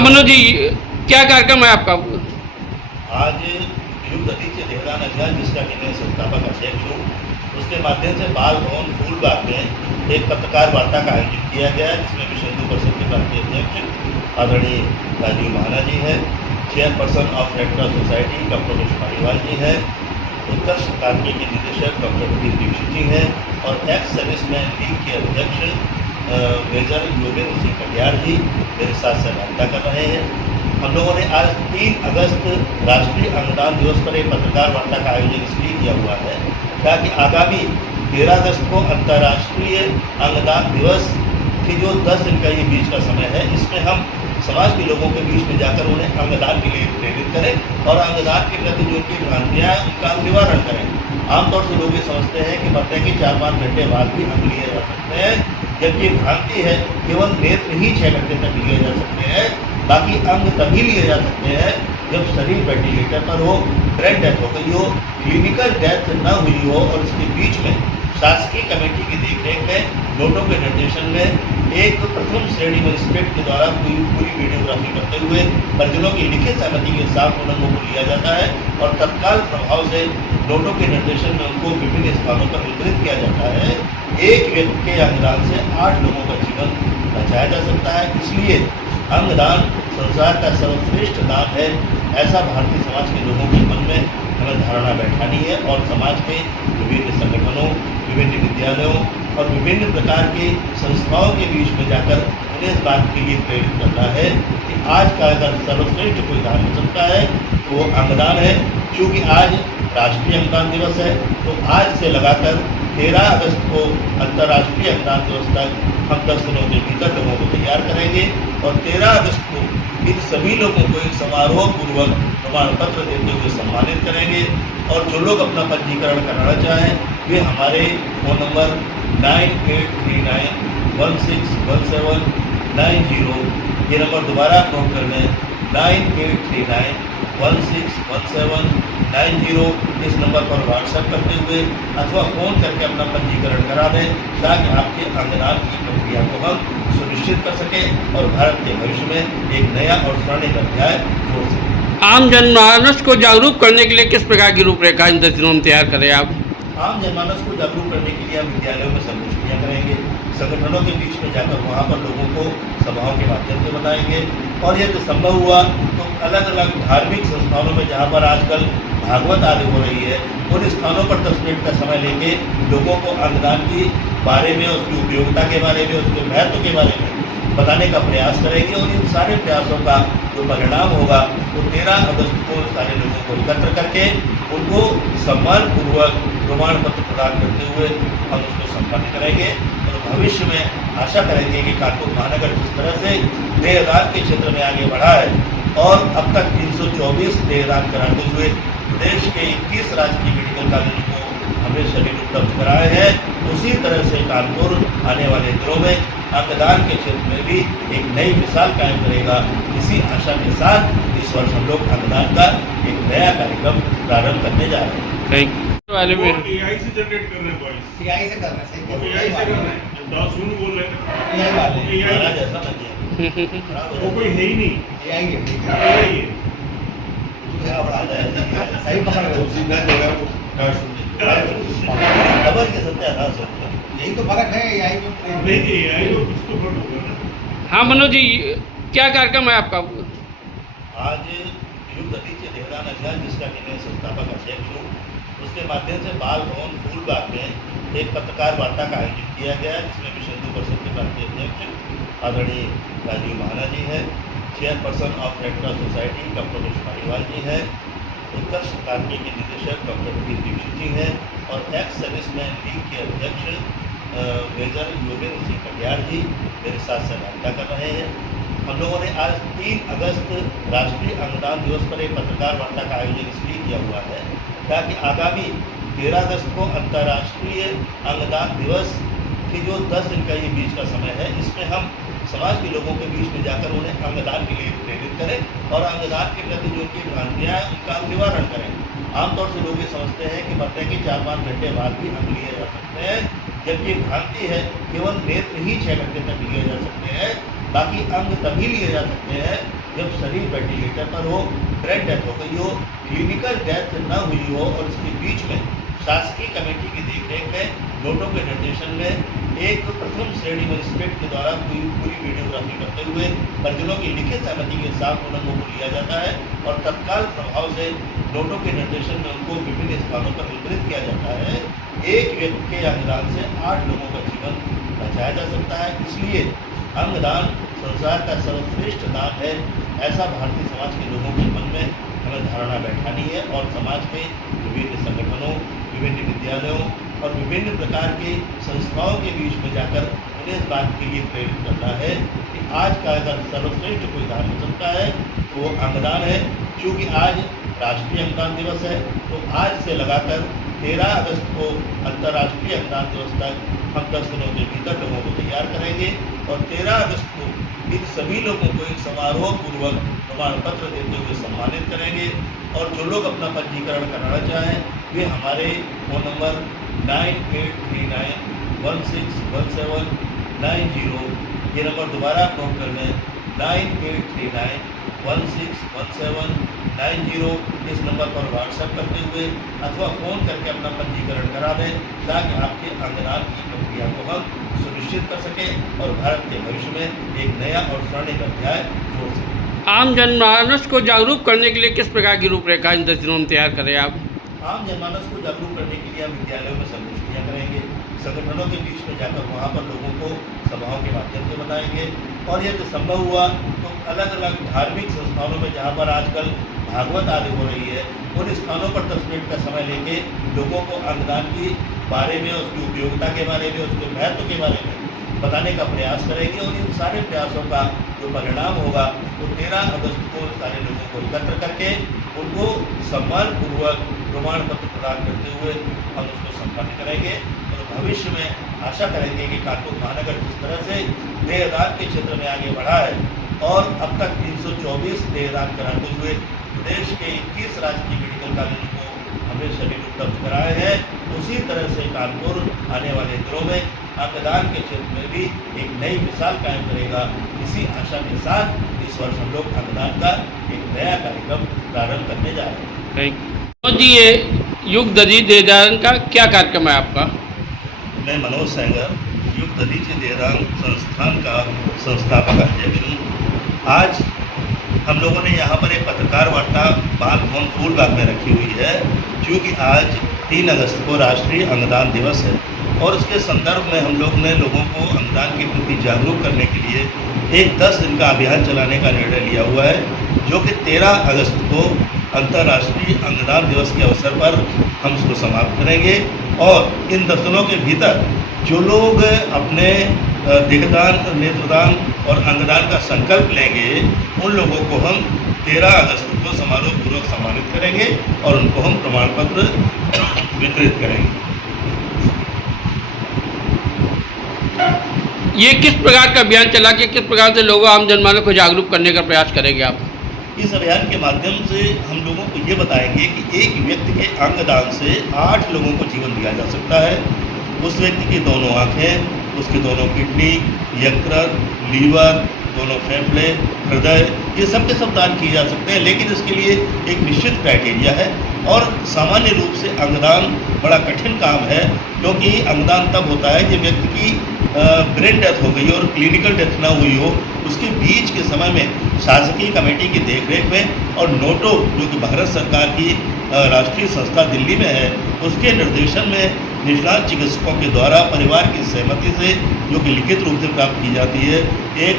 मनोज जी, क्या कार्यक्रम है आपका? आज युग दतीचे देवदान अभियान, जिसका कि मैं संस्थापक अध्यक्ष हूँ, उसके माध्यम से बाल भवन फूलबाग में एक पत्रकार वार्ता का आयोजन किया गया है, जिसमें विश्व हिंदू परिषद के प्रांतीय अध्यक्ष आदरणीय राजीव महाना जी है, chairperson of Red Cross Society doctor Paliwal ji है, उत्कर्ष अकादमी के निदेशक डॉक्टर वी दीक्षित जी हैं और एक्स सर्विसमैन लीग के अध्यक्ष मेजर योगेंद्र सिंह कटियार जी मेरे साथ सहभागिता कर रहे हैं। हम लोगों ने आज 3 अगस्त राष्ट्रीय अंगदान दिवस पर एक पत्रकार वार्ता का आयोजन इसलिए किया हुआ है ताकि आगामी 13 अगस्त को अंतर्राष्ट्रीय अंगदान दिवस की जो 10 दिन का ये बीच का समय है, इसमें हम समाज के लोगों के बीच में जाकर उन्हें अंगदान के लिए प्रेरित करें और अंगदान के प्रति जो उनकी भ्रांतियाँ हैं उनका निवारण करें। आमतौर से लोग ये समझते हैं कि मरने के 4-5 घंटे बाद भी अंग लिए जा सकते हैं, जबकि भ्रांति है केवल नेत्र ही 6 घंटे तक लिए जा सकते हैं, बाकी अंग तभी लिए जा सकते हैं जब शरीर वेंटिलेटर पर हो, ब्रेन डेथ हो गई हो, क्लिनिकल डेथ न हुई हो और इसके बीच में शासकीय कमेटी की देखरेख में नोटों के निर्देशन में एक प्रथम श्रेणी मजिस्ट्रेट के द्वारा पूरी वीडियोग्राफी करते हुए परिजनों की लिखित सहमति के साथ उन को लिया जाता है और तत्काल प्रभाव से नोटों के निर्देशन में उनको विभिन्न स्थानों पर वितरित किया जाता है। एक व्यक्ति के अंगदान से 8 लोगों का जीवन बचाया जा सकता है। इसलिए अंगदान संसार का सर्वश्रेष्ठ दान है, ऐसा भारतीय समाज के लोगों के मन में हमें धारणा बैठानी है और समाज के विभिन्न संगठनों, विभिन्न विद्यालयों और विभिन्न प्रकार के संस्थाओं के बीच में जाकर उन्हें इस बात के लिए प्रेरित करना है कि आज का अगर सर्वश्रेष्ठ कोई दान हो सकता है तो वो अंगदान है। क्योंकि आज राष्ट्रीय अंगदान दिवस है, तो आज से लगाकर 13 अगस्त को अंतर्राष्ट्रीय अंगदान दिवस तक हम 10 दिनों के भीतर लोगों को तैयार करेंगे और 13 अगस्त को इन सभी लोगों को एक समारोह पूर्वक प्रमाण पत्र देते हुए सम्मानित करेंगे। और जो लोग अपना पंजीकरण कराना चाहें वे हमारे फ़ोन नंबर 9839161790, ये नंबर दोबारा नोट कर लें, 9839161790, इस नंबर पर व्हाट्सएप करते हुए अथवा फ़ोन करके अपना पंजीकरण करा दें ताकि आपके अंगदान की प्रक्रिया को हम सुनिश्चित कर सकें और भारत के भविष्य में एक नया और स्वर्णिम अध्याय जोड़ सकें। आम जनमानस को जागरूक करने के लिए किस प्रकार की रूपरेखा इन 10 दिनों में तैयार करें आप? आम जनमानस को जागरूक करने के लिए हम विद्यालयों में संगोष्ठियाँ करेंगे, संगठनों के बीच में जाकर वहाँ पर लोगों को सभाओं के माध्यम से बताएंगे और यदि संभव हुआ तो अलग अलग धार्मिक संस्थानों में जहाँ पर आजकल भागवत आदि हो रही है उन स्थानों पर 10 मिनट का समय लेके लोगों को अंगदान की बारे में, उसकी उपयोगिता के बारे में, उसके महत्व के बारे में बताने का प्रयास करेंगे और इन सारे प्रयासों का जो परिणाम होगा वो 13 अगस्त को सारे लोगों को एकत्र करके उनको सम्मानपूर्वक प्रमाण पत्र प्रदान करते हुए हम उसको संपन्न करेंगे और भविष्य में आशा करेंगे कि कानपुर महानगर जिस तरह से देहदान के क्षेत्र में आगे बढ़ा है और अब तक 324 देहदान कराते हुए प्रदेश के 21 राजकीय मेडिकल कॉलेजों को हमने शरीर उपलब्ध कराए हैं, उसी तरह से कानपुर आने वाले दिनों में अंगदान के क्षेत्र में भी एक नई मिसाल कायम करेगा। इसी आशा के साथ इस वर्ष हम लोग अंगदान का एक नया कार्यक्रम प्रारंभ करने जा रहे हैं। वाले में AI से जनरेट कर रहे हैं वॉइस, AI से कर रहे हैं, सही वो AI से कर रहे हैं, जो दासुन बोल रहे हैं AI वाले हमारा जैसा बन गया। वो कोई है ही नहीं, AI है, AI है। सही पकड़ रहे हो। खबर के सत्यानाश होता है। यही तो फर्क है AI में। नहीं AI को कुछ तो फर्क होगा ना। हाँ मनोज जी, क्या कार्यक्रम है आपका? आज युग दतीचे देवदान अभियान, जिसका कि मैं संस्थापक अध्यक्ष हूँ, उसके माध्यम से बाल भवन फूलबाग में एक पत्रकार वार्ता का आयोजन किया गया है, जिसमें विश्व हिंदू परिषद के प्रांतीय अध्यक्ष आदरणीय राजीव महाना जी हैं, chairperson of Red Cross Society doctor Paliwal ji हैं, उत्कर्ष अकादमी के निदेशक डॉक्टर वी दीक्षित जी हैं और एक्स सर्विसमैन लीग के अध्यक्ष मेजर योगेंद्र सिंह कटियार जी मेरे साथ सहभागिता कर रहे हैं। हम लोगों ने आज 3 अगस्त राष्ट्रीय अंगदान दिवस पर एक पत्रकार वार्ता का आयोजन इसलिए किया हुआ है ताकि आगामी 13 अगस्त को अंतर्राष्ट्रीय अंगदान दिवस की जो 10 दिन का ये बीच का समय है, इसमें हम समाज के लोगों के बीच में जाकर उन्हें अंगदान के लिए प्रेरित करें और अंगदान के प्रति जो उनकी भ्रांतियाँ हैं उनका निवारण करें। आमतौर से लोग ये समझते हैं कि मरने के 4-5 घंटे बाद भी अंग लिए जा सकते हैं, जबकि भ्रांति है केवल नेत्र ही 6 घंटे तक लिए जा सकते हैं, बाकी अंग तभी लिए जा सकते हैं जब शरीर वेंटिलेटर पर हो, ब्रेन डेथ हो गई हो, क्लिनिकल डेथ न हुई हो और इसके बीच में शासकीय कमेटी की देखरेख में नोटों के निर्देशन में एक प्रथम श्रेणी मजिस्ट्रेट के द्वारा पूरी वीडियोग्राफी करते हुए परिजनों की लिखित सहमति के साथ उन अंगों को लिया जाता है और तत्काल प्रभाव से नोटों के निर्देशन में उनको विभिन्न स्थानों पर वितरित किया जाता है। एक व्यक्ति के अंगदान से 8 लोगों का जीवन बचाया जा सकता है। इसलिए अंगदान संसार का सर्वश्रेष्ठ दान है, ऐसा भारतीय समाज के लोगों के मन में हमें धारणा बैठानी है और समाज के विभिन्न संगठनों, विभिन्न विद्यालयों और विभिन्न प्रकार के संस्थाओं के बीच में जाकर उन्हें इस बात के लिए प्रेरित करना है कि आज का अगर सर्वश्रेष्ठ कोई दान हो सकता है तो वो अंगदान है। क्योंकि आज राष्ट्रीय अंगदान दिवस है, तो आज से लगाकर 13 अगस्त को अंतर्राष्ट्रीय अंगदान दिवस तक हम 10 दिनों के भीतर लोगों को तैयार करेंगे और 13 अगस्त को इन सभी लोगों को एक समारोह पूर्वक प्रमाण पत्र देते हुए सम्मानित करेंगे। और जो लोग अपना पंजीकरण कराना चाहें वे हमारे फ़ोन नंबर 9839161790 ये नंबर दोबारा नोट कर लें, 9839161790 इस नंबर पर व्हाट्सएप करते हुए अथवा फ़ोन करके अपना पंजीकरण करा दें ताकि आपके अंगदान की प्रक्रिया को हम सुनिश्चित कर सकें और भारत के भविष्य में एक नया और स्वर्णिम अध्याय जोड़ सकें। आम जनमानस को जागरूक करने के लिए किस प्रकार की रूपरेखा इन 10 दिनों में तैयार करें आप? आम जनमानस को जागरूक करने के लिए हम विद्यालयों में संगोष्ठियाँ करेंगे, संगठनों के बीच में जाकर वहाँ पर लोगों को सभाओं के माध्यम से बताएंगे और यदि संभव हुआ तो अलग अलग धार्मिक संस्थानों में जहाँ पर आजकल भागवत आदि हो रही है उन स्थानों पर 10 मिनट का समय लेके लोगों को अंगदान के बारे में, उसकी उपयोगिता के बारे में, उसके महत्व के बारे में बताने का प्रयास करेंगे और इन सारे प्रयासों का जो परिणाम होगा वो 13 अगस्त को सारे लोगों को एकत्र करके उनको सम्मानपूर्वक प्रमाण पत्र प्रदान करते हुए हम उसको सम्पन्न करेंगे और भविष्य में आशा करेंगे कि कानपुर महानगर जिस तरह से देहदान के क्षेत्र में आगे बढ़ा है और अब तक 324 देहदान कराते हुए प्रदेश के 21 राजकीय मेडिकल कॉलेजों को हमने शरीर उपलब्ध कराए हैं, उसी तरह से कानपुर आने वाले दिनों में अंगदान के क्षेत्र में भी एक नई मिसाल कायम करेगा। इसी आशा के साथ इस वर्ष हम लोग अंगदान का एक नया कार्यक्रम प्रारंभ करने जा रहे हैं। थैंक यू जी। ये युग दधीचि देहदान का क्या कार्यक्रम है आपका? मैं मनोज सेंगर युग दधीचि देहदान संस्थान का संस्थापक अध्यक्ष हूँ। आज हम लोगों ने यहाँ पर एक पत्रकार वार्ता बाल भवन फूलबाग में रखी हुई है क्योंकि आज 3 अगस्त को राष्ट्रीय अंगदान दिवस है और उसके संदर्भ में हम लोग ने लोगों को अंगदान के प्रति जागरूक करने के लिए एक 10 दिन का अभियान चलाने का निर्णय लिया हुआ है जो कि 13 अगस्त को अंतर्राष्ट्रीय अंगदान दिवस के अवसर पर हम उसको समाप्त करेंगे। और इन 10 दिनों के भीतर जो लोग अपने देहदान, नेत्रदान और अंगदान का संकल्प लेंगे उन लोगों को हम 13 अगस्त को समारोह पूर्वक सम्मानित करेंगे और उनको हम प्रमाण पत्र वितरित करेंगे। ये किस प्रकार का अभियान चला के किस प्रकार से लोगों आम जनमानस को जागरूक करने का प्रयास करेंगे आप? इस अभियान के माध्यम से हम लोगों को ये बताएंगे कि एक व्यक्ति के अंगदान से 8 लोगों को जीवन दिया जा सकता है। उस व्यक्ति की दोनों आँखें, उसकी दोनों किडनी, यकृत, लीवर, दोनों फेफड़े, हृदय, ये सब के सब दान किए जा सकते हैं, लेकिन इसके लिए एक निश्चित क्राइटेरिया है। और सामान्य रूप से अंगदान बड़ा कठिन काम है क्योंकि अंगदान तब होता है जब व्यक्ति की ब्रेन डेथ हो गई और क्लिनिकल डेथ ना हुई हो, उसके बीच के समय में शासकीय कमेटी की देखरेख में और नोटो जो कि भारत सरकार की राष्ट्रीय संस्था दिल्ली में है उसके निर्देशन में निष्णात चिकित्सकों के द्वारा परिवार की सहमति से जो कि लिखित रूप से प्राप्त की जाती है, एक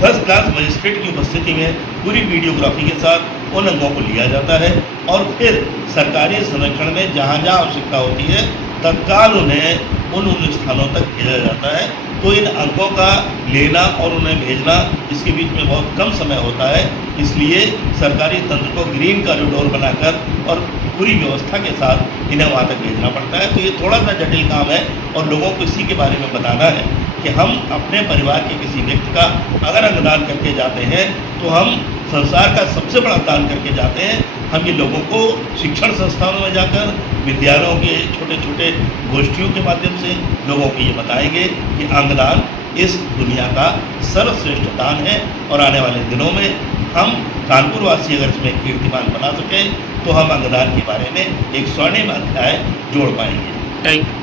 फर्स्ट क्लास मजिस्ट्रेट की उपस्थिति में पूरी वीडियोग्राफी के साथ उन अंगों को लिया जाता है और फिर सरकारी संरक्षण में जहाँ जहाँ आवश्यकता होती है तत्काल उन्हें उन स्थानों तक भेजा जाता है। तो इन अंगों का लेना और उन्हें भेजना इसके बीच में बहुत कम समय होता है, इसलिए सरकारी तंत्र को ग्रीन कॉरिडोर बनाकर और पूरी व्यवस्था के साथ इन्हें वहाँ तक भेजना पड़ता है। तो ये थोड़ा सा जटिल काम है और लोगों को इसी के बारे में बताना है कि हम अपने परिवार के किसी व्यक्ति का अगर अंगदान करके जाते हैं तो हम संसार का सबसे बड़ा दान करके जाते हैं। हम ये लोगों को शिक्षण संस्थानों में जाकर विद्यालयों के छोटे छोटे गोष्ठियों के माध्यम से लोगों को ये बताएंगे कि अंगदान इस दुनिया का सर्वश्रेष्ठ दान है और आने वाले दिनों में हम कानपुर वासी अगर इसमें कीर्तिमान बना सकें तो हम अंगदान के बारे में एक स्वर्णिम अध्याय जोड़ पाएंगे। थैंक